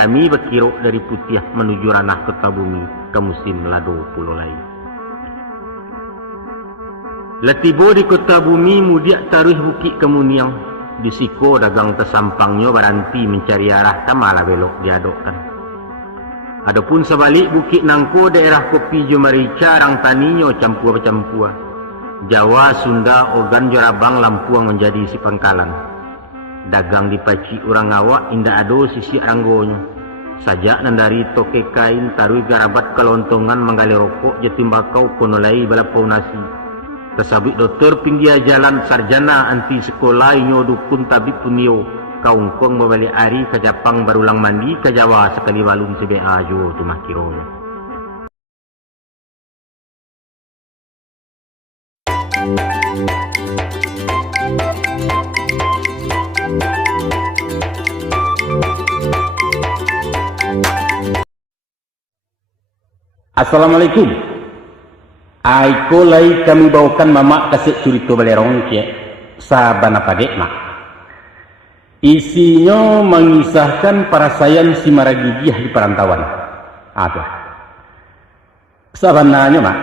Kami berkirok dari Putiah menuju ranah kota bumi ke musim lado pulau lain. Letibo di kota bumi mudiak taruh bukit kemuniang. Disiko dagang tersampangnya baranti mencari arah tamala belok diadokkan. Adapun sebalik bukit nangko daerah kopi Jumarica rang taninyo campur-campur. Jawa, Sunda, Ogan, Jorabang, Lampuang menjadi isi pangkalan. Dagang dipaci orang awak indah ado sisi ranggonyo. Sajak nandari toke kain tarui garabat kelontongan menggali rokok jatimbakau konolai balapau nasi. Kesabik dokter pinggir jalan sarjana anti sekolah inyo dukun tabib punio. Kaungkong membalik hari ke Japang barulang mandi ke Jawa sekali walung sebe ajo tu makironya. Assalamualaikum. Aiko lai kami bawakan mama kasih curito balerong cie sabana padek mak. Isinya mengisahkan parasayan si Maragigih di perantauan. Ada. Sebenarnya mak,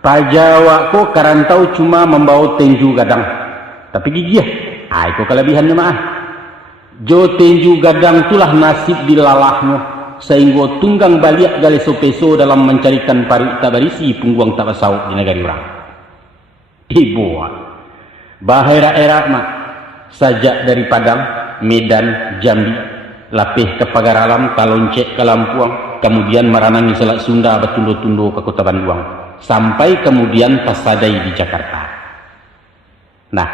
Pajawa ko karantau cuma membawa tenju gadang, tapi gigih. Aiko kelebihannya mak. Jo tenju gadang itulah nasib dilalahnya. Sehingga tunggang baliak gali sopeso dalam mencarikan pari tak berisi pungguang tak basau di negara orang. Ibu, bahera-era mak, sajak dari Padang, Medan, Jambi, lapih ke Pagar Alam, Kaloncek ke Lampuang, kemudian meranangi Selat Sunda, bertundo-tundo ke Kota Bandung, sampai kemudian Pasadai di Jakarta. Nah,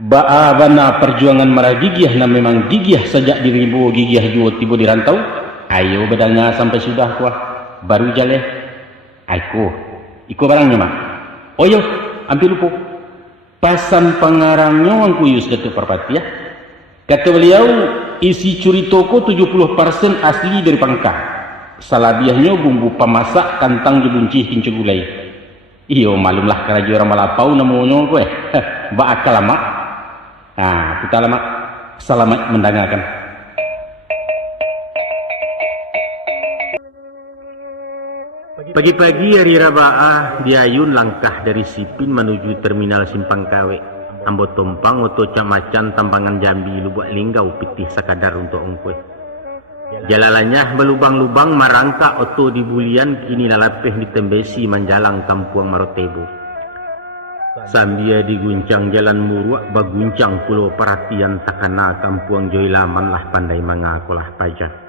bana perjuangan Maragigih na memang gigih sejak diribu gigih juo tibo di rantau. Ayo bedanya sampai sudah kuah baru jale. Iko barangnya mak. Oh yo, ambil lupa. Pasan pengarangnya wang kuyus Datuk Parpati ya. Kata beliau isi curitoko 70% asli dari Pangkah. Salabiahnya bumbu pemasak kantang jebuncih kincu gulai. Iyo malumlah kerajaan orang Malapau namanya gue. Bakal lama. Nah kita lama. Selamat mendengarkan. Pagi-pagi hari Rabaah diayun langkah dari Sipin menuju terminal Simpang Kawe. Ambo tompang oto camacan tambangan Jambi Lubak Linggau pitih sakadar untuk ongkwe. Jalalanya belubang-lubang marangka oto di Bulian kini lalapeh di Tembesi Manjalang Kampuang Marotebo. Sambil diguncang jalan muruak baguncang pulau perhatian takana Kampuang Joilaman lah pandai mengakulah pajak.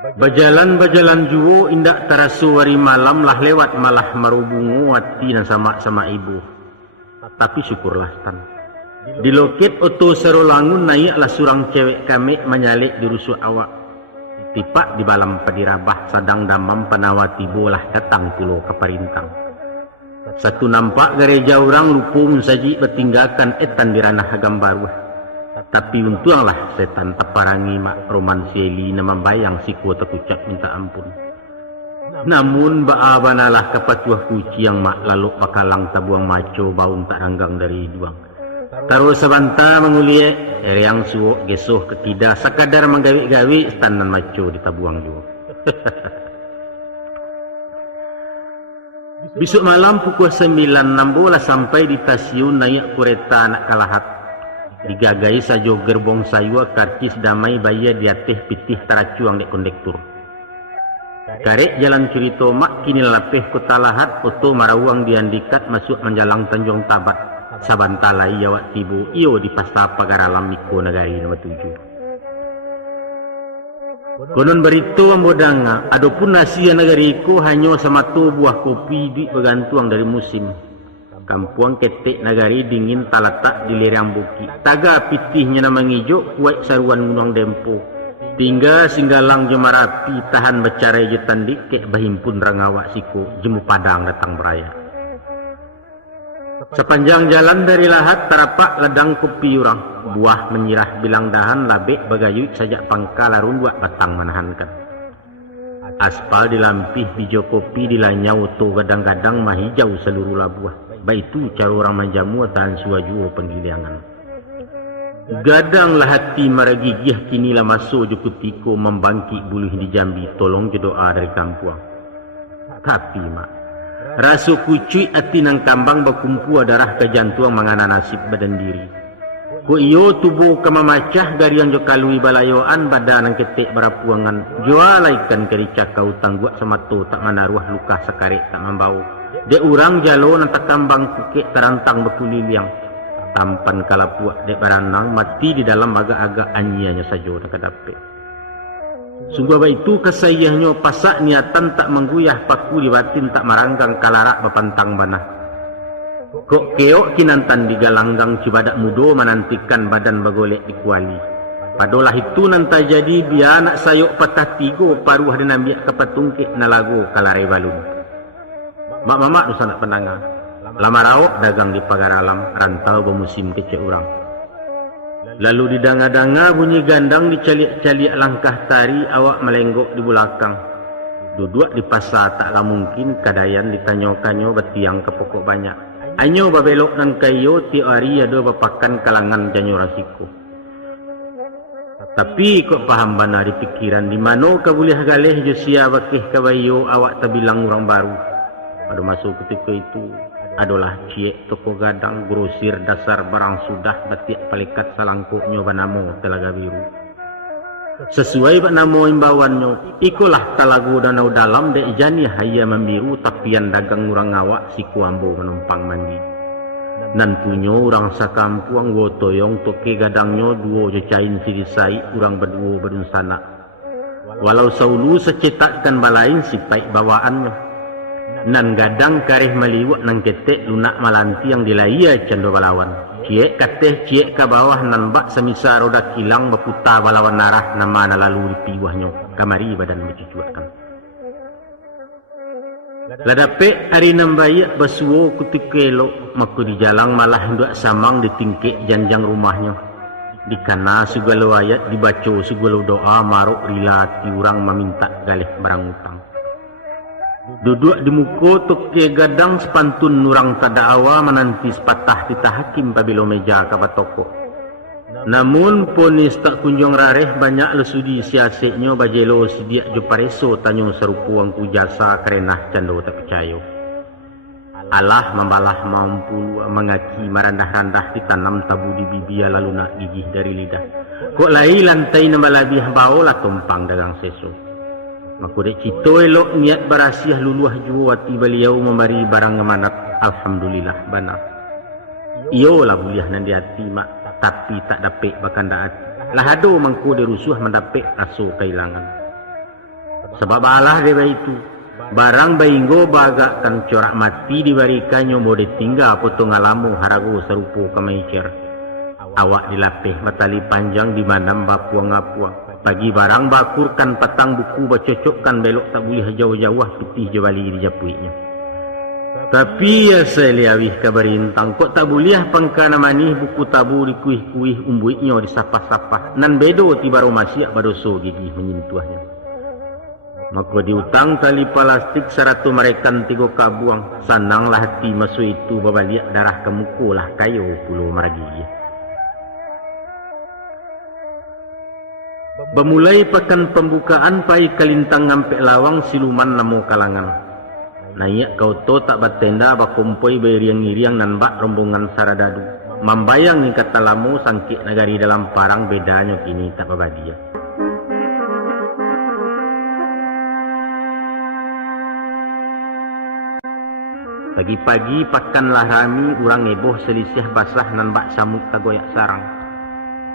Bajalan juo indak tarasu wari malam lah lewat malah marubungu hati dan sama ibu. Tapi syukurlah tan. Di loket oto serolangun naiklah surang cewek kami menyalik di rusuk awak. Tipak di balam padirabah sadang damam panawati bolah datang pulau ke Parintang. Satu nampak gereja orang lupung saji bertinggalkan etan di ranah gambaruh. Tapi untunglah setan teparangi mak roman sieli na membayang si kuota kucak minta ampun. Namun baabanalah kapatuah kuci yang mak lalu pakalang tabuang maco baung tak ranggang dari duang. Taruh sebanta mengulie yang suok gesoh ketida sakadar menggawi-gawi stanan maco di tabuang juga. Besok malam pukul 9.16 sampai di stasiun naik kereta anak Kalahat. Digagai sajo gerbong sayua karcis damai bayar diatih pitih teracuang dek kondektur. Karek jalan curito mak kini lapeh kota Lahat oto marawang diandikat masuk menjalang Tanjung Tabat sabantalai Jawa Tibu iyo di pasta Pagar Alam Miko Nagari nomor 7. Konon berito ambodanga adapun nasi negariku hanya sama tu buah kopi di bergantung dari musim. Kampuang ketek nagari dingin talatak di lerang buki. Taga pitihnya nama ngijo kuat saruan gunung dempo. Tinggal singgalang jemarapi tahan becarai jetan dikek bahimpun rangawak siku jemu padang datang beraya. Sepanjang jalan dari Lahat terapak ledang kopi orang. Buah menyirah bilang dahan labek bagayuk sajak pangka larun buat batang menahankan. Aspal dilampih hijau kopi dilanyau to gadang-gadang mahijau seluruh labuah. Baik itu cara orang menjamu tahan suaju penggiliangan. Gadanglah hati maragigih kinilah masuk jukutiko membangkit buluh di Jambi, tolong je doa dari kampung. Tapi mak, rasu kucui hati nang kambang berkumpul darah ke jantung mangana nasib badan diri. Ku iyo tubuh kemamacah gari yang jo kalui balayoan badan nang ketik berapuangan. Jualaikan kerica kau tangguak sama tu tak manaruah luka sekarik tak membau. Dek urang jalo nang tak kambang kukik terantang bekuliliang. Tampan kalapuak dek baranang mati di dalam agak-agak anyianya saja nak kedapik. Sungguh apa itu kesayahnya pasak niatan tak mengguyah paku di batin tak maranggang kalarak bapantang banah. Kok keok kinantan digalanggang cibadak mudo menantikan badan bagolek di kuali. Padolah itu nanti jadi biar anak sayuk patah tigo paruh dan ambiak kepatungkik nalago kalarai balung. Mak mamak tu sanak penanga. Lama rauk dagang di pagar alam rantau bermusim kecek urang. Lalu didanga-danga bunyi gandang dicaliak-caliak langkah tari awak melenggok di belakang. Duduk di pasar taklah mungkin kadayan ditanyo-kanyo betiang ke pokok banyak. Anyo babelok dan kayo ti hari ada bapakan kalangan janyo rasiku. Tapi kok paham bana di pikiran di mano ka boleh galeh josia bakih kabayo awak tabilang orang baru. Pada masuk ketika itu adalah ciek toko gadang grosir dasar barang sudah batiak pelikat salangkuknya banamo Telaga Biru. Sesuai banamo imbauannya, ikulah Talago Danau Dalam de ijani haya membiru tapian dagang urang awak si kuambo menumpang mandi. Nantunyo urang sakampuang gotoyong toke gadangnya duo jecain sirisai urang berdua bedun sana. Walau saulu secetakkan balain si paik bawaannya. Nan gadang karih maliwak nang ketek lunak malanti yang dilaya cendo balawan. Ciek kateh ciek ke bawah nan bak semisa roda kilang berputar balawan narah nama lalu di piwahnya kamari badan mencucuatkan. Ladape hari nambayak basuo kutik elok maku di jalang malah hendak samang di tingkek janjang rumahnya. Di kana segala ayat dibaca segala doa maruk rila tiurang meminta galih barang utang. Duduk di muka toke gadang sepantun nurang tada awa menanti sepatah titah hakim pabilo meja kapa toko. Namun ponis tak kunjung rareh banyak lesudi siaseknya bajelo sidiak jo pareso tanyo serupu angku jasa kerenah cando tak percaya. Allah membalah mampu mengaki merandah-randah ditanam tabu di bibia lalu nak gigih dari lidah. Kok lai lantai nambalabih bau lah tumpang dagang seso. Maku dek cito elok niat berasiah luluah jua wati beliau memberi barang ngemanat. Alhamdulillah bana. Iyo lah buliah nan di hati mak. Tapi tak dapet bakan daat. Lah ado mangku derusuh mendapet aso kehilangan. Sebab Allah dia itu. Barang bainggo bagak kan corak mati dibarikannya mau ditinggal potong alamu harago serupu kemaicer. Awak dilapih matali panjang di mana bapuang-apuang. Bagi barang bakurkan patang buku bacocokkan belok tak boleh jauh-jauh putih jawali di japuinya. Tapi ya saya liawih kabarintang kok tak boleh pangkana manih buku tabu di kuih-kuih umbuitnya di sapah-sapah. Nan bedo tiba romasiak badoso gigih menyentuhnya. Maka diutang tali plastik saratu merekan tigo kabuang. Sananglah hati masu itu babaliak darah kemukulah kayo pulau maragih. Bermulai pekan pembukaan pai kalintang ngampek lawang siluman namo kalangan. Naik kau to tak batenda bakumpoi beriang-iriang nan bak rombongan saradadu. Membayang ni kata lamu sangkit nagari dalam parang bedanya kini tak babadia. Pagi-pagi pakanlah rami urang eboh selisih basah nan bak samuk tagoyak sarang.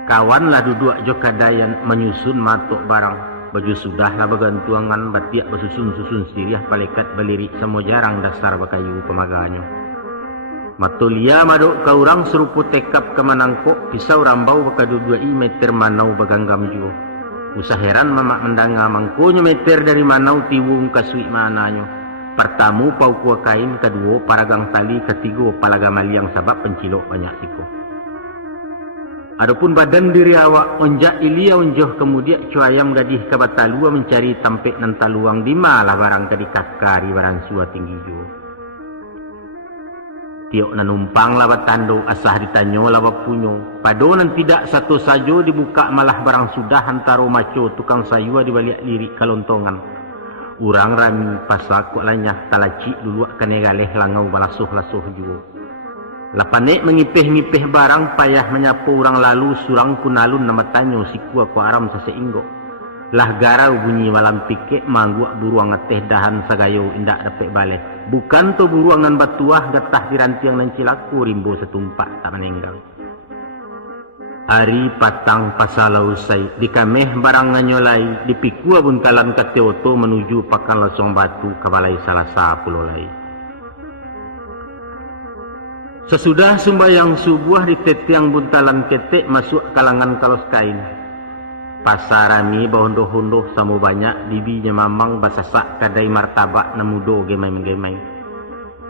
Kawanlah duduk jo kadayan menyusun matuk barang. Baju sudahlah bagantuangan batiak bersusun-susun siriah palekat belirik semua jarang dasar bakayu pemaganya. Matulia maduk kaurang serupu tekap kemanangkok pisau rambau bakadudua meter manau baganggam jo. Usah heran mamak mendanga mangkonya meter dari manau tiwung kasui mananya. Pertamu pau kuah kain, kedua paragang tali, ketiga palagamaliang sabab pencilok banyak siko. Adapun badan diri awak onjak ilia onjoh kemudian cuayam gadih ke batalua mencari tampek nan taluang di malah barang ke dikakari barang sua tinggi jo. Tiok na numpang lawat tando asah ditanyo lawat punyo. Padonan tidak satu sajo dibuka malah barang sudah antaro maco tukang sayua di balik lirik kalontongan. Urang rami pasak kok lanyah talaci luluak kanegaleh langau balasuh-lasuh juo. Lapanek mengipeh-ngipeh barang payah menyapu orang lalu surang kunalun nama tanyo sikua ko aram saseinggo. Lah garau bunyi malam pikek mangguak buruang teh dahan sagayo indak dapet baleh. Bukan to buruangan batuah getah dirantiang nan cilaku rimbo setumpak tak menenggang. Ari patang pasalau usai dikameh barang nganyolai dipikua buntalan ke Teoto menuju pakan Lesong Batu kabalai Salasa Pulau Lai. Sesudah sembahyang subuh di tetiang buntalan ketek masuk kalangan kalos kain. Pasarami bahondoh-hondoh samu banyak dibinya mamang basasak kadai martabak namudo gemai-gemai.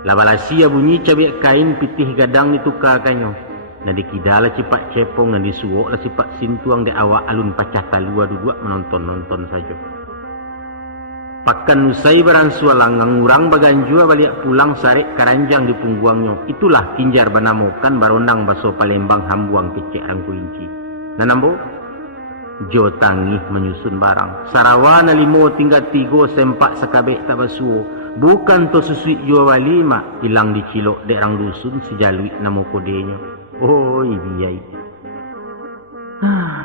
Labalasia bunyi cabik kain pitih gadang ditukar kanyo. Nadi kidala cipak cepong nadi suok la cipak sintuang de awak alun pacah talua duduk menonton-nonton saja. Pakan usai beransua langang urang baganjua balik pulang sarik karanjang di pungguangnya. Itulah kinjar banamokan barondang baso Palembang hambuang kecek rangkuinci. Nanambo? Jo tangih menyusun barang. Sarawa na limo tinggal tigo sempak sekabek tabasuo. Bukan to susui jua wali mak hilang dicilok dek rang dusun sejalui namo kodenya. Oh ibiyai.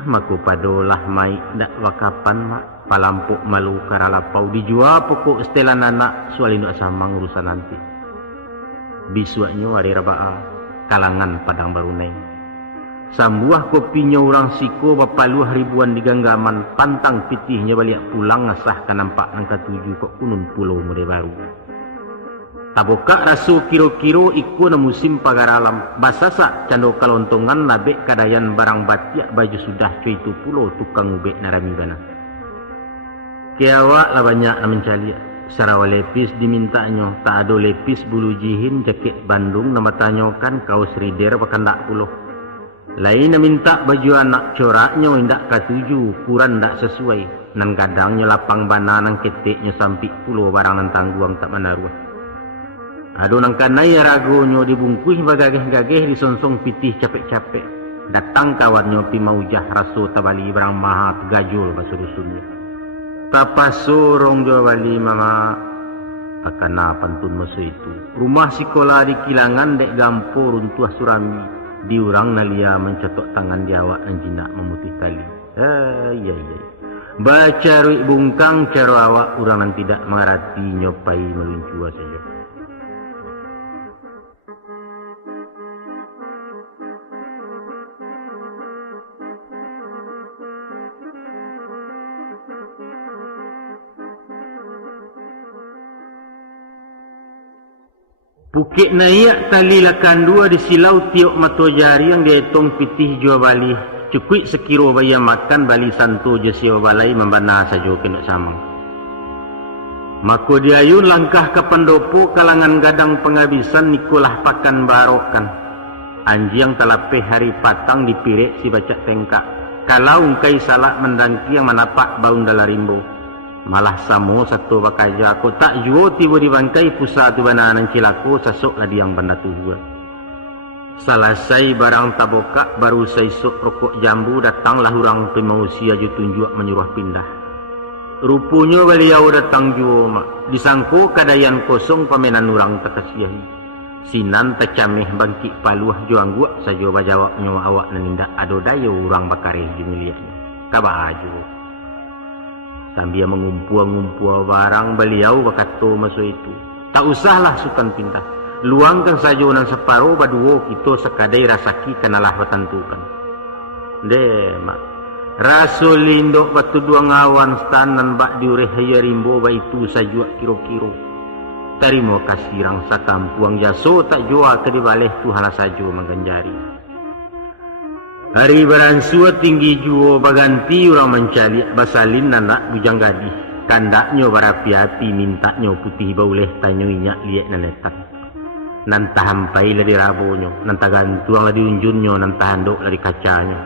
Maku padolah mai dak wakapan mak palampuk malu karalapau dijual pokok setelan anak sualinu asamang urusan nanti. Bisuaknya hari rabaa kalangan padang baruneng. Sambuah kopinya orang siko bapaluah ribuan di ganggaman pantang pitihnya balik pulang ngasah kan nampak nangka tuju kok kunun pulau mure baru. Tabokak rasu kiro-kiro iku na musim pagar alam basasak cando kalontongan labek kadayan barang batiak baju sudah cuy tu pulau tukang ubek narami bana. Kiawak lah banyak na mencaliak. Sarawa lepis dimintanya tak ada lepis bulu jihin jaket Bandung nama tanyokan kaos rider pakandak pulau. Lain minta baju anak coraknya indak katuju ukuran ndak sesuai nan kadangnya lapang bana nang keteknya sampai pulau barang nan tangguang tak menaruh. Ado nang kanai ragonyo dibungkus bagageh-gageh disonsong pitih capek-capek. Datang kawannya pi maujah raso tabali barang maha gajul basurusunnya. Tapasorong jo bali mama akana pantun maso itu. Rumah sekolah di Kilangan dek gampo runtuh surami. Diurang nalia mencetok tangan di awak anjina memutih tali. Iya. Baca ruik bungkang cero awak urang nan tidak mengerti nyopai meluncua saja. Pukik naiak tali lakan dua di silau tiok mato jari yang dietong pitih jua bali. Cukui sekiro baya makan bali santo jesio balai membana sajo kena samang. Mako diayun langkah ke pendopo kalangan gadang pengabisan nikulah pakan barokan. Anjiang telapeh hari patang dipirek si baca tengkak. Kalau ungkai salah mendangki yang menapak baun dalarimbo. Malah samo satu bakaja aku tak juo tiba di bangkai pusat tu bananan cilako sasok ladi yang benda tuhuan. Salasai barang tabokak baru saisok rokok jambu datanglah orang pemausia ju tunjuk menyuruh pindah. Rupanya beliau datang juo mak disangko kadayan kosong pamenan orang takasiahi. Sinan tacameh bangkik paluah juang gua sajo bajawak nyawa awak nanindak ado dayo orang bakareh jumiliahnya. Kabaju. Sambil mengumpul-ngumpul barang beliau berkata masa itu. Tak usahlah sukan pindah. Luangkan saja nan separuh baduo kita sekadai rasaki kanalah batantukan. Mak. Rasul lindok batu dua ngawan stanan bak diureh haya rimbo ba itu saja kiro-kiro. Terima kasih rangsa kampuang jaso tak jua ke dibaleh Tuhan saja mengganjari. Hari beransua tinggi juo baganti orang mencari basalin nanak bujang gadih. Kandaknya berapi-api mintanya putih bauleh tanya minyak liat nanetak. Nanta hampai lah di rabonyo, nanta gantuang lah di unjunyo, nanta handok lah di kacanya.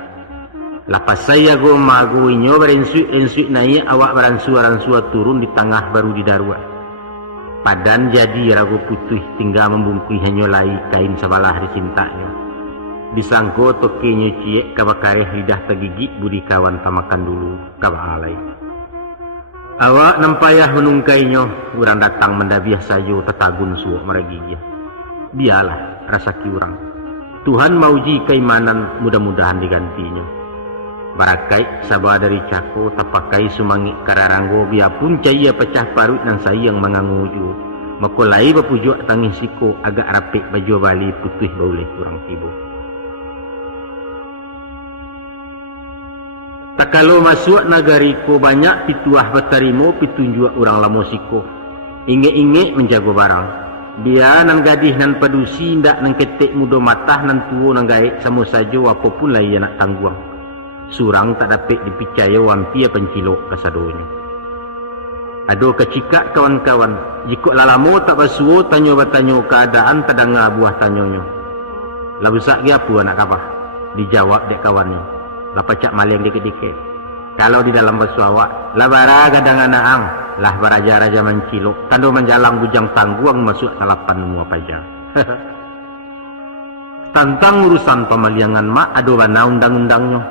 Lapas saya go maguinyo berensuit naik awak beransua turun di tengah baru di daruat. Padan jadi ragu putih tinggal membungkui hanyolai kain sabalah dicintanya. Disangko toke nyuciek kabakareh lidah tegigit budi kawan tamakan dulu kabalai. Awak nampayah menungkainya, urang datang mendabiah sayo tetagun suok maragigya. Biarlah rasa kiurang. Tuhan mauji keimanan mudah-mudahan digantinya. Barakai sabah dari cako tapakai sumangi kararanggo biapun caya pecah parut nang sayang menganguju. Makolai bapujuk tangis siko agak rapik baju bali putih boleh kurang tibo. Tak kalau masuk nagariku banyak pituah batarimo pitunjuk orang lamosiko. Inge-inge menjago barang. Dia nan gadih nan padusi ndak nan ketek mudo matah nan tuo nan gaek samo sajo apapun lah ia nak tangguang. Surang tak dapat dipercaya wampia pencilok kasadonya. Ado kecikak kawan-kawan, jika lalamo tak basuo tanyo batanyo keadaan tadanga buah tanyonyo. Labusak dia apa anak kapah? Dijawab dek kawannya. Lapacak maleng dikit-dikit. Kalau di dalam basuawak, labara gadang anaang, lah baraja-raja mencilok, tando menjalang bujang tangguang masuk salapan mua paja. Tantang urusan pemaliangan mak ado bana undang-undangnya.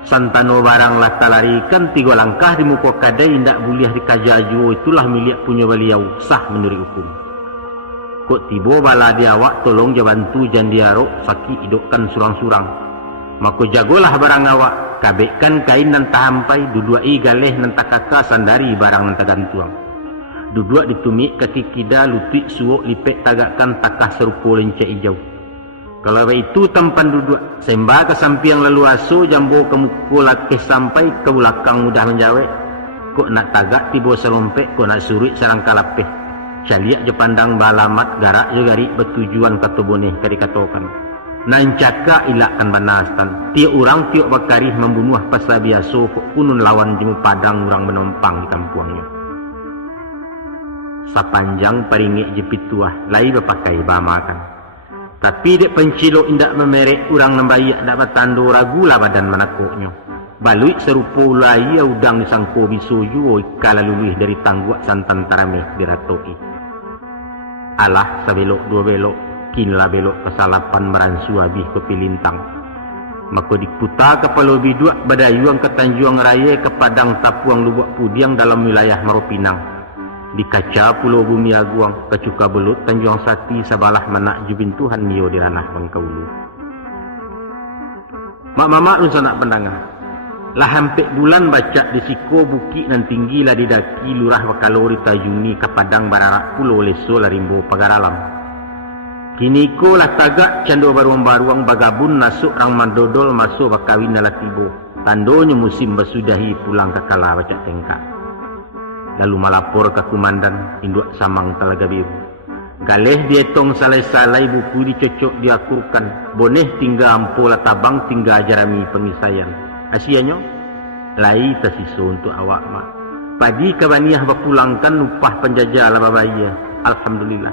Santano barang lah talarikan 3 langkah di muka kadai indak boleh dikajaju itulah milik punya beliau sah menurut hukum. Kok tibo bala dia awak tolong jabantu jandiaro sakit idokkan surang-surang. Maka jagolah barang awak kabekkan kain nan tahampai dudua i galeh nan takaka sandari barang nan tagantuang. Dudua ditumik kaki kida lutut suok lipek tagakkan takah serupo lencek hijau. Kalau itu tempan duduk sembah ke samping lalu aso jambo ke mukul lakih sampai ke belakang mudah menjawab. Kok nak tagak tibo selompek, kok nak suruh sarang kalapeh. Caliak je pandang balamat garak je gari bertujuan kata boneh kadikatokan. Nancaka ilakkan banastan. Tiap orang tiap bakarih membunuh pasal biaso kok kunun lawan jemu padang orang menompang di kampuangnya. Sapanjang paringik je pituah lai berpakai bamakan. Tapi dek pencilok indak memerek urang nambayak dak bertando ragu lah badan manakoknya. Baluik serupa ulai udang disangko bisuju kala luluih dari tangguak santan tarameh diratoi. Alah sabelok 2 belok, kinlah belok kesalapan meransu habis ke pilintang. Maka diputar kepala biduak badayuang ke Tanjuang Raya ke Padang Tapuang Lubuk Pudiang dalam wilayah Maropinang. Di kaca Pulau Bumi Aguang, Kecuka Belut, Tanjung Sati, Sabalah Manak Jubin Tuhan Mio di ranah Bangkaulu. Mak mamak nun sanak pendangar. Lah hampir bulan baca di siko bukit nan tinggi lah di daki lurah Wakalori Tajuni ke Padang Bararak Pulau Leso Larimbo Pagaralam. Kini ko lah tagak cando baruang-baruang bagabun nasuk rang mandodol masuk bakawin nalatibo. Tandonya musim basudahi pulang ke kala baca tengkak. Lalu malapor ke kumandan induk samang Telaga Biru. Galeh dia tong salai-salai buku dicocok diakurkan. Boneh tinggal ampola tabang tinggal jarami pengisayan. Asianyo lai tasiso untuk awak mak. Padi kabaniah berpulangkan upah penjajah ala babaya. Alhamdulillah.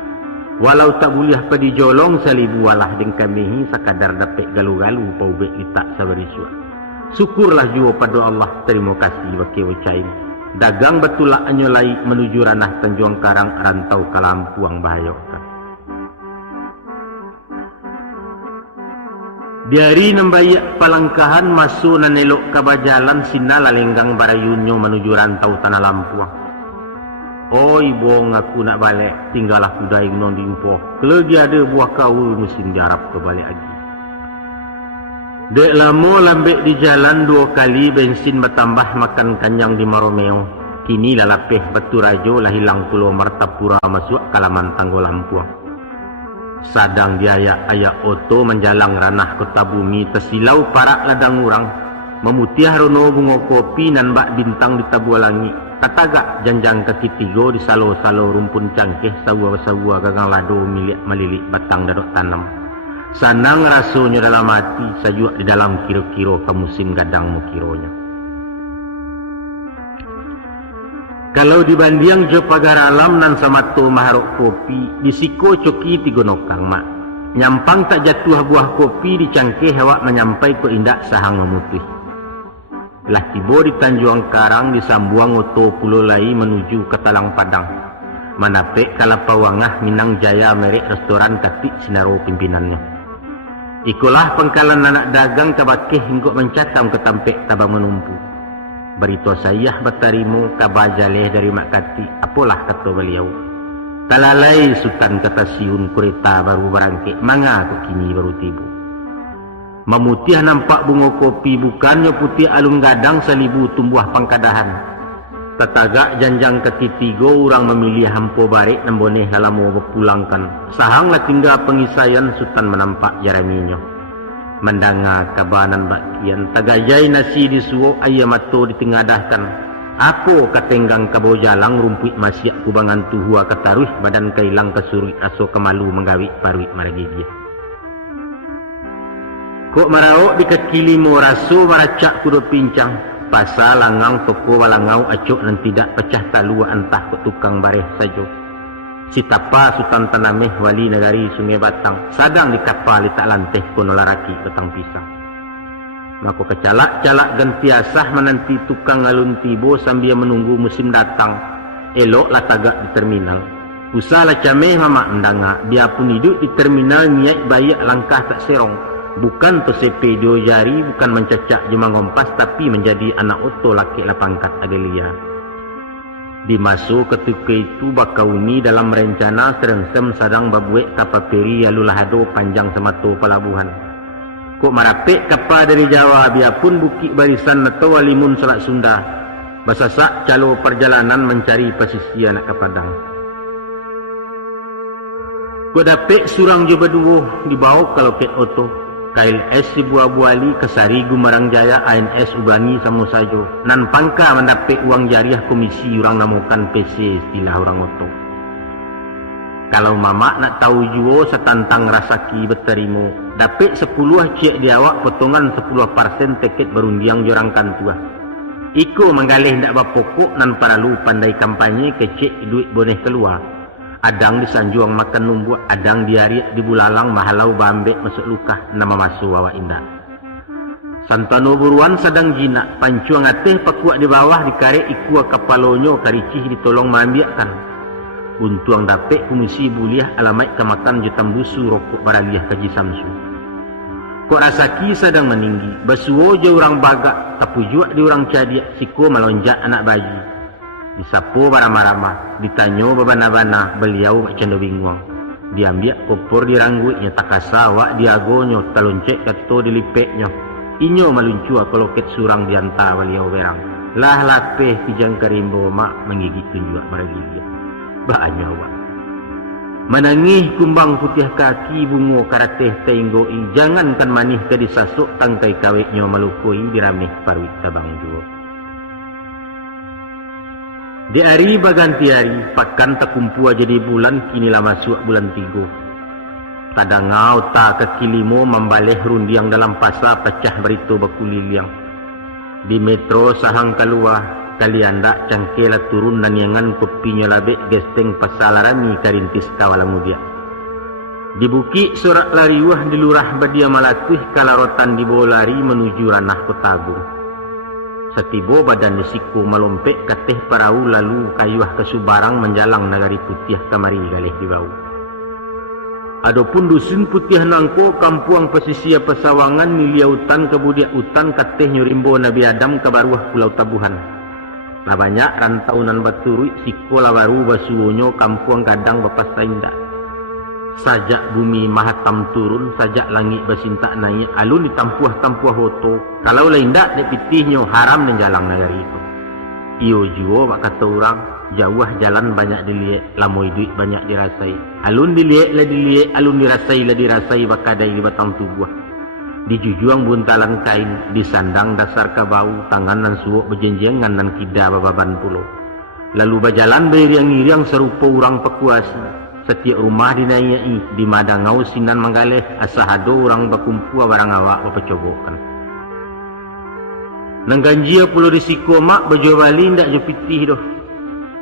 Walau tak boleh padi jolong salibu walah deng kamihi sakadar dapat galu-galu paubek litak sabarisua. Syukurlah jua pada Allah. Terima kasih wakil wacain. Dagang betulak anyolai menuju ranah Tanjung Karang rantau ke Lampuang bahayokan. Diari nembayak palangkahan masuk nanelok ke bajalan sinala lenggang barayunyo menuju rantau tanah Lampuang. Oi bong aku nak balik, tinggal aku daing non dimpoh. Kelagi ada buah kaul musim diharap ke balik lagi. Dek lama lambek di jalan 2 kali bensin bertambah makan kanyang di Maromeo. Kini lalapeh batu rajo lah hilang Pulau Martapura masuk Kalaman Tanggo Lampuang. Sadang diayak-ayak oto menjalang ranah kota bumi tersilau parak ladang urang. Memutiah rono bunga kopi nan bak bintang di tabua langit. Katagak janjang kaki 3 di salo-salo rumpun cangkeh sawa-sawa gagang lado milik malilik batang dadok tanam. Sanang rasanya dalam hati sajuk di dalam kiro-kiro ke musim gadang mukironya. Kalau dibanding jo pagar alam nan samato maharok kopi di siko coki 3 nokang mak. Nyampang tak jatuh buah kopi di cangkeh awak menyampai ke indak sahang memutih. Lah tiba di Tanjung Karang disambuang oto pulau lai menuju ke Talang Padang. Manapek kalapawangah minang jaya merek restoran katik sinaro pimpinannya. Ikulah pengkalan anak dagang kabakeh hingga mencatam ketampek tabang menumpu. Berito sayah batarimo kabajaleh dari mak kati, apalah kata beliau. Talalai sultan kata siun kereta baru berangkik, manga aku kini baru tibu. Memutih nampak bunga kopi, bukannya putih alun gadang selibu tumbuh pangkadahan. Tetagak janjang ketiga orang memilih hampo barik nambone halamu berpulangkan. Sahanglah tinggal pengisayan sultan menampak jaraminya. Mendanga kabanan bakian tagajai nasi disuo ayam mato ditingadahkan. Apo katenggang kabau jalang rumput masyak kubangan tuhua kataruh badan kailang kesurui aso kemalu menggawi paruit maragigi. Kok marau dikekili mo raso maracak kudo pincang. Pasal langang toko walangau acok dan tidak pecah talua entah ke tukang bareh sajo. Si tapa sultan tanameh wali negari Sungai Batang sadang di kapal tak lanteh kono laraki petang pisang. Maka kecalak-calak gantiasah menanti tukang alun tibo sambil menunggu musim datang. Elok lah tagak di terminal. Usaha cameh mama mendanga biarpun hidup di terminal niat bayak langkah tak serong. Bukan tersepe dua jari, bukan mencacak jemang ngompas, tapi menjadi anak oto laki lapangkat agelia. Di masuk ketika itu bakauni dalam rencana serengsem sadang babuek kapal peri alulahado panjang semato pelabuhan. Kok marapek kapal dari Jawa, biarpun bukit barisan atau walimun Selat Sunda. Basasak calo perjalanan mencari posisi anak kapadang. Kok dapet surang jo berdua dibawa ke loket oto. KLS Sibuah Buali Kesari Gumarang Jaya ANS Ubani Samo Sajo nan pangka mendapat uang jariah komisi orang namukan PC istilah orang oto. Kalau mama nak tahu juo setantang rasaki berterimo dapat 10 cek diawak potongan 10% tiket berundiang jorang kantua. Iko menggalih ndak bapokok nan paralu pandai kampanye kecek duit boneh keluar. Adang disanjuang makan numbuak, adang diariak di bulalang mahalau bambek masuk luka nama masuk wawa indah. Santano buruan sedang jinak, pancuang ateh pakuak di bawah dikarek ikua kapalonyo karicih ditolong mambiakkan. Untuang dapet komisi buliah alamai kemakan jutam busu rokok baraliah kaji samsu. Kok rasaki sedang meninggi, basuo je orang bagak, tapu juak di orang cadiak, siko melonjak anak bayi. Disapu baramah-ramah, ditanyo babana-bana, beliau cendo bingung. Diambil kopor dirangguinya takasawa diagonyo taluncek kato dilipeknya. Inyo maluncua koloket surang dianta beliau berang. Lah lapeh pijang karimbo mak menggigit tunjuk maragigi. Baanyawa. Menangih kumbang putih kaki bungo karateh tenggoi. Jangankan manih ke disasuk tangkai kaweknya malukoi diramih parwit tabang juo. Di hari baganti hari, pakan terkumpul jadi bulan, kinilah masuk bulan 3. Kadangau tak kekilimo membaleh rundiang dalam pasar pecah berito bakuliliang. Di metro sahang keluar, kalian dak cangkela turun naniangan kopinya labek gesteng pasal rami karintis kawalang mudia. Di bukit sorak lariwah di lurah badia malatuh kalarotan di bawah lari menuju ranah Kotagung. Setibo badan disiku melompek kateh parau lalu kayuah ke Subarang menjalang nagari putih kamari galih di bau. Adapun dusun putih nangko kampuang pesisir pesawangan milia hutan kebudiak hutan kateh nyurimbo Nabi Adam ke baruah Pulau Tabuhan. Lah banyak rantaunan baturui siko la baru basuonyo kampuang kadang bapas indah. Sajak bumi mahatam turun, sajak langit bersintak naik, alun ditampuah-tampuah hoto. Kalau lain dak dipitihnya haram dan jalan nagari itu. Iyo juo bak kata orang, jauh jalan banyak dilihat, lamoi duit banyak dirasai. Alun dilihat lah dilihat, alun dirasai bakadai di batang tubuh. Dijujuang buntalan kain, disandang dasar kabau, tangan dan suok berjenjengan dan kida bababan pulau. Lalu berjalan beriang-iriang serupa orang pekuasi. Setiap rumah dinayai, di madangau sinan manggaleh, asahado orang bakumpua barang awak bapacobokan. Nangganjia pulau risiko mak baju bali ndak jo pitih doh.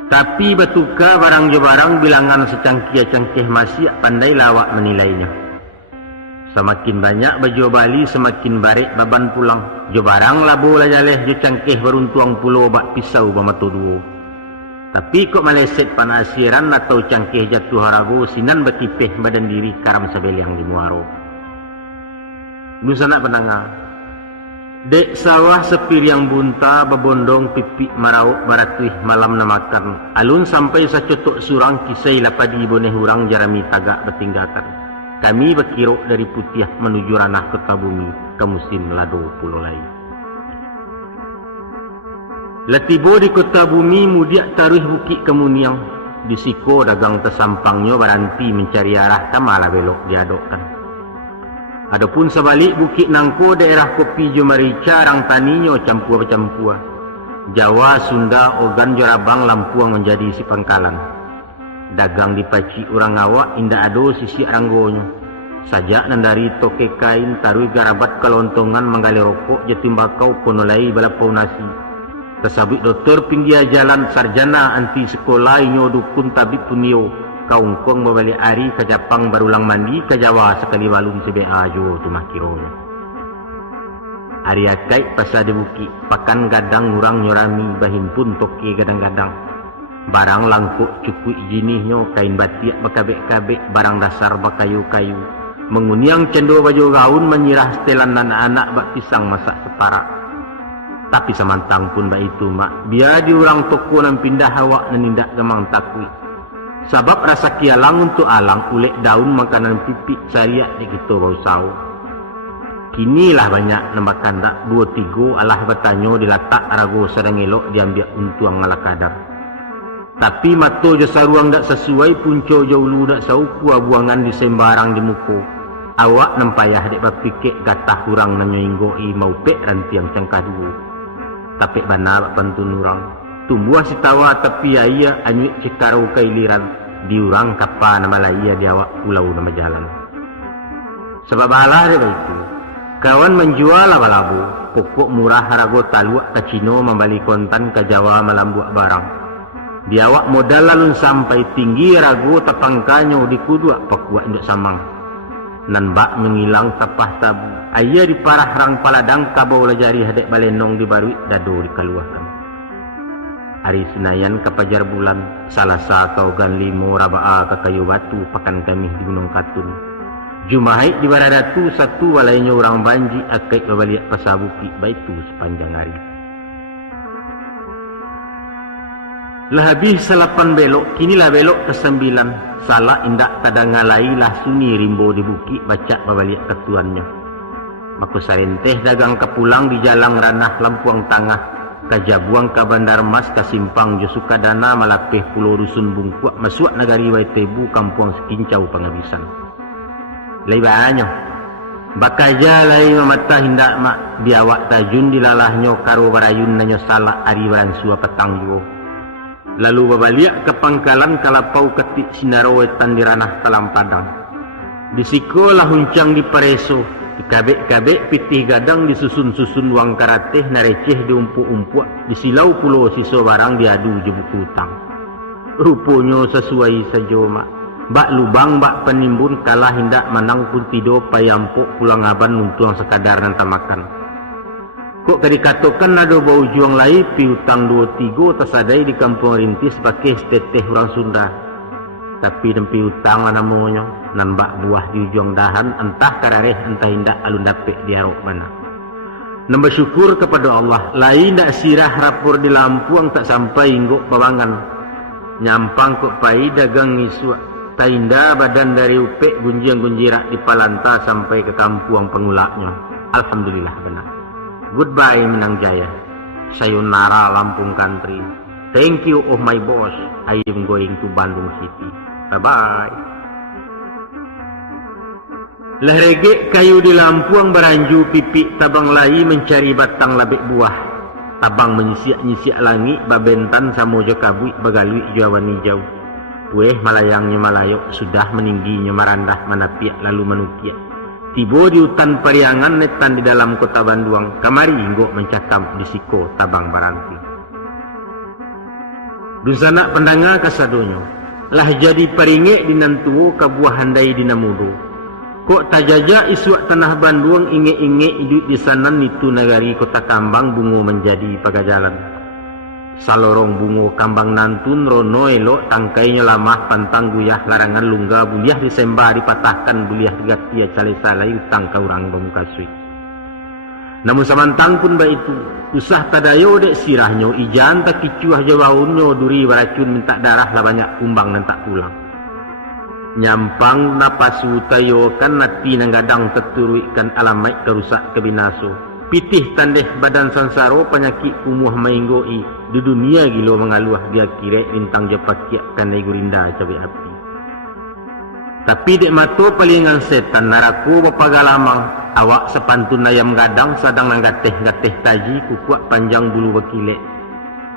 Tapi batuka barang jo barang bilangan secangkih-cangkih masih pandai lawak menilainya. Semakin banyak baju bali semakin barek baban pulang. Jo barang labu lah jaleh jo cangkih beruntuang pulau bak pisau bamatu duo. Tapi kok maleset panasiran atau cangkeh jatuh harago sinan bakipeh badan diri karam sabeliang di muaro. Nusana pendengar. Dek sawah sepiriang bunta babondong pipi marau baratuih malam namakan. Alun sampai sacotok surang kisai lapadi boneh hurang jarami tagak bertinggakan. Kami berkiro dari Putiah menuju ranah kota bumi ke musim lado pulau lain. Latibo di kota bumi mudiak taruh bukit kemuniang. Di siko dagang tersampangnya baranti mencari arah kamala belok diadokkan. Adapun sebalik bukit nangko daerah kopi Jumarica rang taninyo campur-campur. Jawa, Sunda, Ogan, Jorabang, Lampuang menjadi si pangkalan. Dagang dipaci orang awak indah ado sisi anggonyo. Sajak nandari toke kain taruh garabat kelontongan menggali rokok jatimbakau ponolai balapau nasi. Kasabik doktor pinggir jalan sarjana anti sekolah inyo dukun tabib punio kaungkong membalik hari ke Japang barulang mandi ke Jawa sekali walung CBA jo tu makironya. Hari akai pasal di bukit pakan gadang ngurang nyorami bahimpun toke gadang-gadang. Barang langkuk cukui jinihnya kain batiak bakabek-kabek barang dasar bakayu-kayu. Menguniang cendol baju gaun menyirah setelan anak-anak bak pisang masak separak. Tapi samantang pun baik itu mak, biar diurang toko nan pindah awak nenindak gemang takui. Sebab rasa kialang untuk alang ulek daun makanan pipik sariak di kita bau sau. Kinilah banyak nambah kandak 2-3 alah bertanya dilatak rago sedang elok diambil untuang ala kadar. Tapi mato je saruang dak sesuai punco jaulu dak sauku buangan di sembarang di muko. Awak nempayah dek berpikir gatah kurang nanyoinggoi mau pek rantiang cangkadu. Tapi benar pantun orang tumbuh si tawa tapi ia anyuk cikarau kailiran diurang kapa nama laia di awak pulau nama jalan. Sebab alah dia itu kawan menjual labu-labu pokok murah harago taluak ke Cino membali kontan ke Jawa melambuak barang. Di awak modal lalu sampai tinggi rago tapangkanyo di kudua pakuak induk samang. Nan bak mengilang tapah tabu. Ayah di parah rang paladang kabau lajari hadek balenong di barui dado dikeluarkan. Hari Senayan ke Pajar Bulan, Salasa Kaugan Limo Rabaa ke Kayu Batu pakan kami di Gunung Katun. Jumahit di Baradatu satu walainya orang banji akai babaliak pasabuki baitu sepanjang hari. Lah habis 8 belok, kinilah belok ke 9. Salah indak kadang ngalai lah suni rimbo di bukit baca babaliak ketuannya. Maka sarenteh dagang kepulang di jalan ranah Lampuang Tangah. Kajabuang ke Bandar Mas ke Simpang Josuka Dana malapeh pulau Rusun Bungkuak masuak nagari Waitebu Kampung Sekincau Pengabisan. Lai banyak. Bakaja lai mamata hindak mak diawak tajun dilalahnya karo barayun nanyo salah ariwan sua petang juo. Lalu babaliak ke pangkalan kalapau ketik sinarowetan di ranah Talang Padang. Di siko lah huncang di Pareso, di kabek-kabek pitih gadang disusun-susun wang karateh nareceh di umpuk-umpuk, di silau pulau siso barang diadu je buku utang. Rupanya sesuai saja mak. Bak lubang bak penimbun kalah hindak menang pun tido payampuk pulang aban untuang sekadar nanti makan. Kok dikatakan ada bau juang lai piutang 2-3 tersadai di kampung rintis pakai seteteh orang Sunda. Tapi dan piutang namanya nan bak buah di juang dahan entah karareh entah indak alun dapet diarok mana. Nan bersyukur kepada Allah lain dak sirah rapor di Lampuang tak sampai inggok babangan. Nyampang kok pai dagang ngisuak. Tainda badan dari upek gunjiang-gunjirak di Palanta sampai ke kampung pengulaknya. Alhamdulillah benar. Goodbye Minang Jaya. Sayonara Lampung Country. Thank you oh my boss. I am going to Bandung City. Bye-bye. Lah regek kayu di Lampuang beranju pipi tabang lai mencari batang labek buah. Tabang menyisiak-nyisiak langit babentan samojo kabui bagalui jawan hijau. Pueh malayangnya malayok sudah meningginya marandah manapiak lalu manukiak. Tibo di hutan Pariangan netan di dalam kota Banduang. Kamari inggok mencakam di siko tabang baranti. Dusana pendanga kasadonyo. Lah jadi paringek dinantuo kabuah handai dinamudo. Kok tajaja isuak tanah Banduang inge-inge hidup di sana nitu nagari kota Kambang bungo menjadi pagajalan. Salorong bungo kambang nantun rono elok tangkainya lamah pantang guyah larangan lungga buliah disembah dipatahkan buliah digatia cale salai utang ka urang bamukasui. Namun samantang pun baik itu usah tadayo dek sirahnyo ijan tak kicuah jawaunyo duri baracun minta darah lah banyak kumbang dan tak pulang. Nyampang napasu tayo kan nati nang gadang teturuikan alamai kerusak kebinaso. Pitih tandeh badan sansaro penyakit umuh mainggoi di dunia gilo mengaluah dia kira lintang jepakiak kanai gurinda cabai api. Tapi dek mato palingan setan naraku bapagalamang awak sepantun ayam gadang sadang nang gateh taji kukuak panjang bulu bakilek.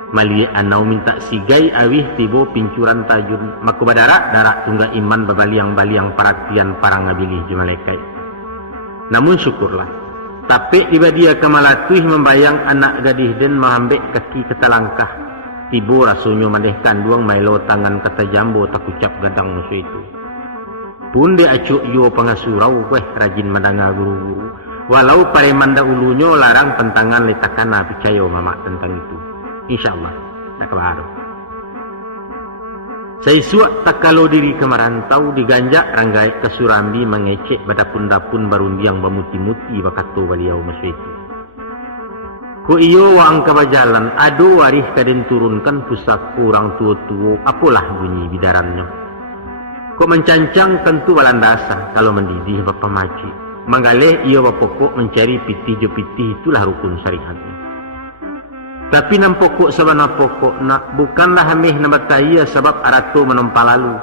Mali anau minta sigai awih tibo pincuran tajun maku badarak darak tungga iman babaliang-baliang perhatian parang ngabilih jumalaikai. Namun syukurlah. Tapi tiba dia kemalatui membayang anak gadis dan mahambek kaki kata langkah. Tibo rasunyo mandehkan duang mailo tangan kata jambo tak ucap gadang musuh itu. Pun dia acuk yo pengasurau rajin mandanga guru-guru. Walau pareman dahulunyo larang pentangan letakana picayo mamak tentang itu. InsyaAllah tak baru. Saya suak tak kalau diri ke marantau diganjak ranggai ke Surambi mengecek badapun-dapun barundiang bamuti-muti bakato baliau masu itu. Ku iyo wang kabajalan ado warih kaden turunkan pusak kurang tua-tua apalah bunyi bidarannya. Kok mencancang tentu balandasa kalau mendidih bapa maci. Manggaleh iyo bapokok mencari pitih jo pitih itulah rukun syariatnya. Tapi nam pokok sabana pokok nak bukanlah hamih nama taya sebab arato menompa lalu.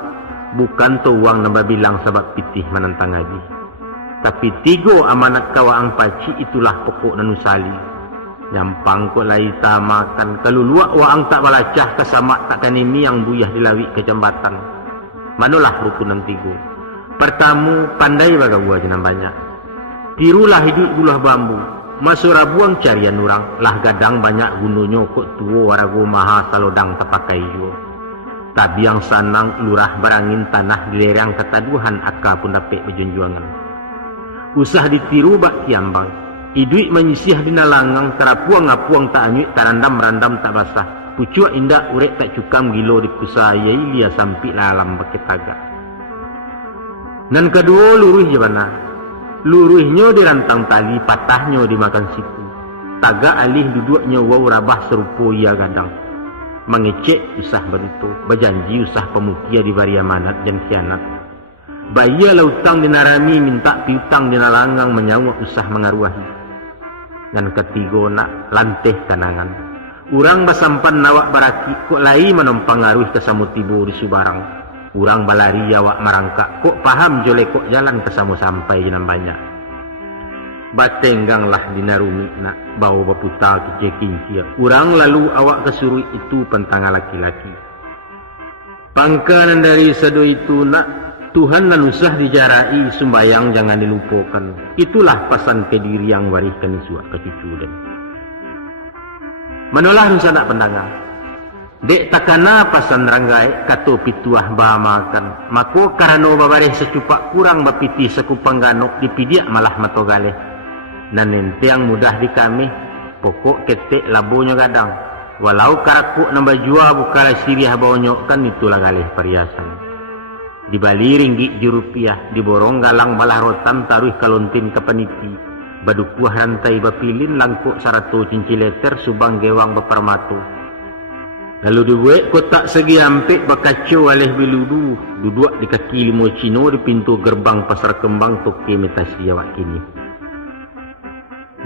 Bukan tu uang nama bilang sebab pitih menentang lagi. Tapi tigo amanat kawaang paci itulah pokok nanusali. Nyampang kok lai makan kalau luak waang tak balacah kesamak tak kanimi yang buyah dilawi ke jambatan. Manolah rukunan tigo. Pertamu pandai bagawa jenam banyak. Tirulah hidup bulah bambu. Masuk rabuang carian orang lah gadang banyak gununyo kok tuo warago maha salodang tapakai jo. Tabiang sanang lurah barangin tanah dilerang ketaduhan akka pun dapat berjunjuangan. Usah ditiru bak kiambang. Iduit menyisih dina langang terapuang ngapuang tak anyut tarandam-randam tak basah. Pucuk indah urek tak cukam gilo dikusayai lia sampai lalam baketaga. Dan kedua luruh je mana. Luruhnya dirantang tali, patahnya dimakan siku. Taga alih duduknya wau rabah serupo ia gadang. Mengecek usah berutuh, berjanji usah pemukia di baria manat dan khianat. Baya lautang dinarami minta piutang dinalangang menyawak usah mengaruahi. Dan ketiga nak lanteh kanangan. Urang basampan nawak baraki kok lai menompang aruh ke samutibo di Subarang. Urang balari awak marangkak kok paham jole kok jalan kesamu sampai jenam banyak. Batengganglah dinarumi nak bau baputa kece-kincia. Urang lalu awak kesuruh itu pentanga laki-laki. Pangkanan dari sedo itu nak Tuhan nan usah dijarai sembayang jangan dilupakan. Itulah pesan ke diri yang wariskan isuak ke cucu dan. Manolah nusa nak pendangang. Dek takana pasan ranggai kato pituah bahamakan. Mako karano babareh secupak kurang bapiti sekupang ganok dipidiak malah matogaleh. Nanen tiang mudah di kami pokok ketek labonya gadang. Walau karakuk nambah jua bukala siriah bawanyok kan itulah galeh perhiasan. Di bali ringgit di rupiah diborong galang balah rotan taruh kalontin ke peniti. Badukuah rantai bapilin langkuk sarato cincileter subang gewang bapermatu. Lalu dibuat kotak segi ampek bakacau alih biludu. Duduk di kaki limo cino di pintu gerbang pasar kembang toke metasi awak kini.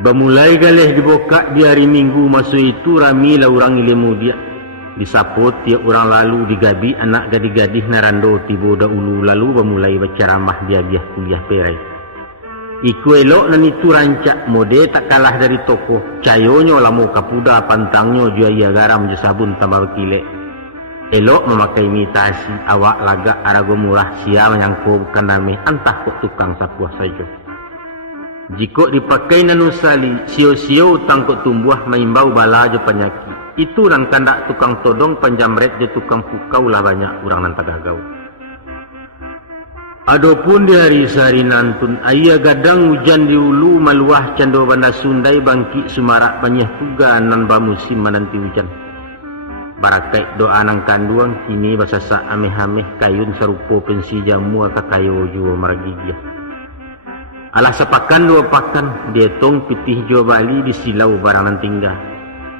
Bermulai galih dibokak di hari minggu masuk itu rami lah orang ilmu dia. Disapot tiap orang lalu digabi anak gadis-gadis narando tibo dahulu lalu bermulai baca ramah dia kuliah perai. Iku elok nan itu rancak mode tak kalah dari toko. Cayonyo lamu kapuda pantangnya juaya garam je sabun tambah kilek. Elok memakai imitasi awak lagak arago murah sia menyangko bukan nami antah kok tukang sapuah saja. Jika dipakai nanusali sio-sio tangkut tumbuh maimbau bala je penyakit. Itu nan kandak tukang todong panjamret je tukang pukau lah banyak orang nan tagagau. Adapun di hari sehari nantun ayah gadang hujan di ulu maluah cando banda Sundai bangki sumarak banyak tuga nan ba musim menanti hujan. Barakai doa nang kanduang kini basasa ameh-ameh kayun serupo pensi jamu kakayo jua maragigya. Alah sepakan dua pakan dietong pitih jua bali di silau barang nan tinggal.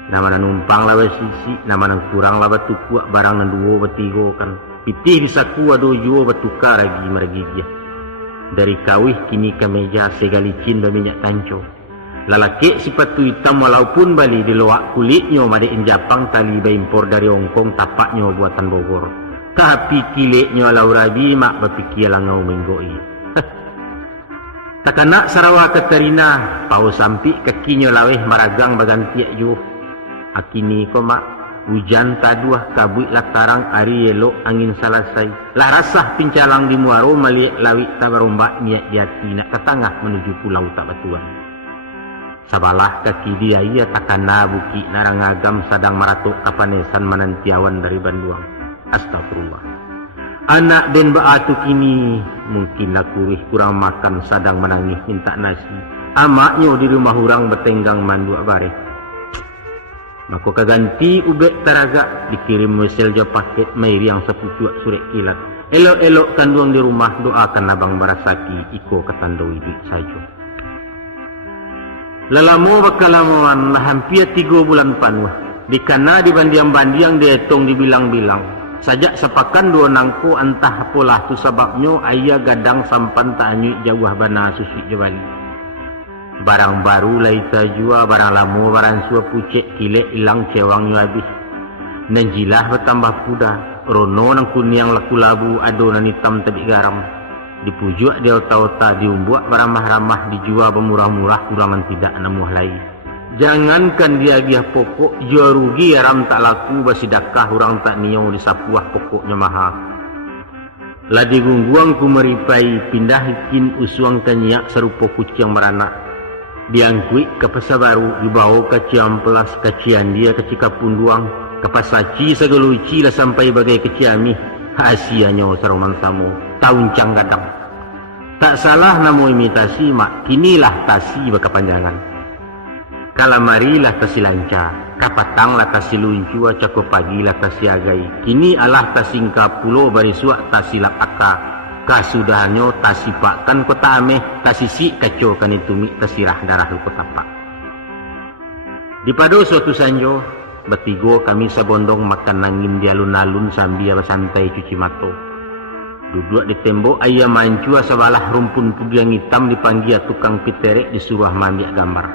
Nama nan numpang lawa sisi, nama nan kurang lawa tukua barang nan duo betigo kan. Pitih di saku ado jua batukar lagi maragigya. Dari kawih kini ke meja segalicin minyak tanco. Lalaki sepatu hitam walaupun bali di loak kulitnya madain Japang tali impor dari Hongkong tapaknya buatan Bogor. Tapi kileknya laurabi mak berpikir langau menggoi. Takana Sarawak Katerina pau sampi kakinya laweh maragang bagantiak ju. Akini ko mak hujan taduah kabut latarang ari elok angin salasai. Lah rasah pincalang di muaro maliak lawik tabarombak niat jati nak ke tengah menuju pulau tak batuan. Sabalah kaki dia ia takana buki narangagam sadang maratuk kapanesan manantiawan dari Banduang. Astagfirullah. Anak den baatu kini mungkin lakurih kurang makan sadang menangis minta nasi. Amaknya di rumah hurang betenggang mandua bare. Maka kaganti ubek taraga dikirim messenger paket mairi yang sepucuk surek kilat. Elok-elok kanduang di rumah doakan abang barasaki iko ketandoi duit saja. Lelamo bakalamuan hampir 3 bulan panuh. Dikana di bandiang-bandiang dietong dibilang-bilang. Sajak sepakan dua nangko entah apalah tu sebabnya ayah gadang sampan tak anyuk jauh bana susi jawali. Barang baru laita jua, barang lamo barang sua pucek kilek hilang cewangnya habis. Nanjilah bertambah puda. Rono nang kuniang laku labu ado nan hitam tabik garam. Dipujuk dia otak-otak diumbuak beramah-ramah dijual bermurah-murah kurangan tidak namuh lagi. Jangankan dia giah pokok jual rugi ram tak laku basidakah orang tak niau disapuah pokoknya mahal. Lah digungguang ku meripai pindah ikin usuang kenyak serupa kucing beranak. Diangkui ke pasar baru dibawa ke Ciamplas ke Ciandia ke Cikapunduang ke Pasaci segeluci lah sampai bagai ke Ciamih. Hasianya seroman samu tauncang gadang. Tak salah namu imitasi mak kinilah tasi berkepanjangan. Kalamari lah tasi lancar, kapatang lah tasi luncu, cakap pagi lah tasi agai. Kini alah tasingka pulau barisuak tasi lapaka. Kasudahannya tasi pakkan kota ameh, tasi si kacau kan itu mi tasirah darah kota pak. Di padu suatu sanjo, bertigo kami sebondong makan nangin di alun-alun sambil bersantai cuci mato. Duduk di tembok ayah mancua sebalah rumpun pugiang hitam dipanggil tukang piterek disuruh mambiak gambar.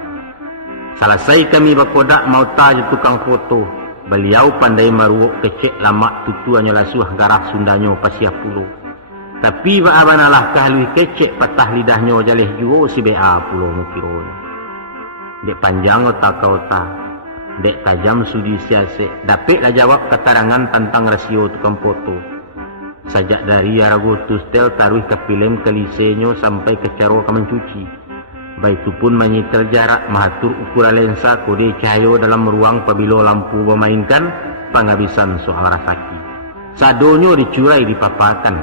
Selesai kami berkodak mau taja tukang foto. Beliau pandai maruok kecek lama tutuannya lasuh garah Sundanya pasiah pulau. Tapi baabanalah kahlui kecek patah lidahnya jaleh juo si bea pulau mukiron. Dek panjang otak-otak. Dek tajam sudi siasek. Dapatlah jawab keterangan tentang rasio tukang foto. Sajak dari Aragotus tel taruh ke film kelisenyo sampai ke caro ke mencuci. Baik itu pun menyitel jarak mahatur ukuran lensa kode cahaya dalam ruang pabilo lampu memainkan penghabisan soal rasaki. Sadonyo dicurai dipapakan.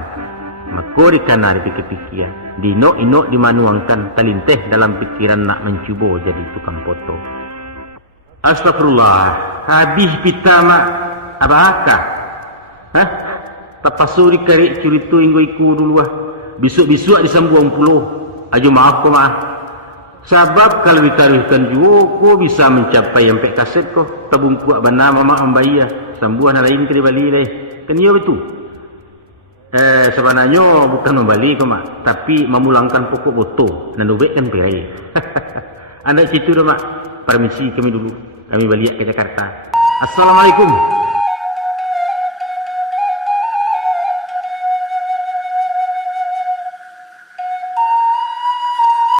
Mako dikana dipikir-pikir. Dino-ino dimanuangkan talinteh dalam pikiran nak mencuba jadi tukang foto. Astagfirullah. Habis pita mak. Abahakah? Hah? Tapasuri karik curitu inggo iku dulu ah. Bisuk-bisuk disambuang pulau. Ajo maaf ko maaf. Sebab kalau ditaruhkan juga ko bisa mencapai sampai kaset ko. Tabung kuat bana mama ambaya. Sambuan lain ke di Bali leh. Kan iya betul. Sebenarnya bukan membali ko mak, tapi memulangkan pokok foto dan ubek kan perai. Anda situ dah mak. Permisi kami dulu. Kami balik ke Jakarta. Assalamualaikum.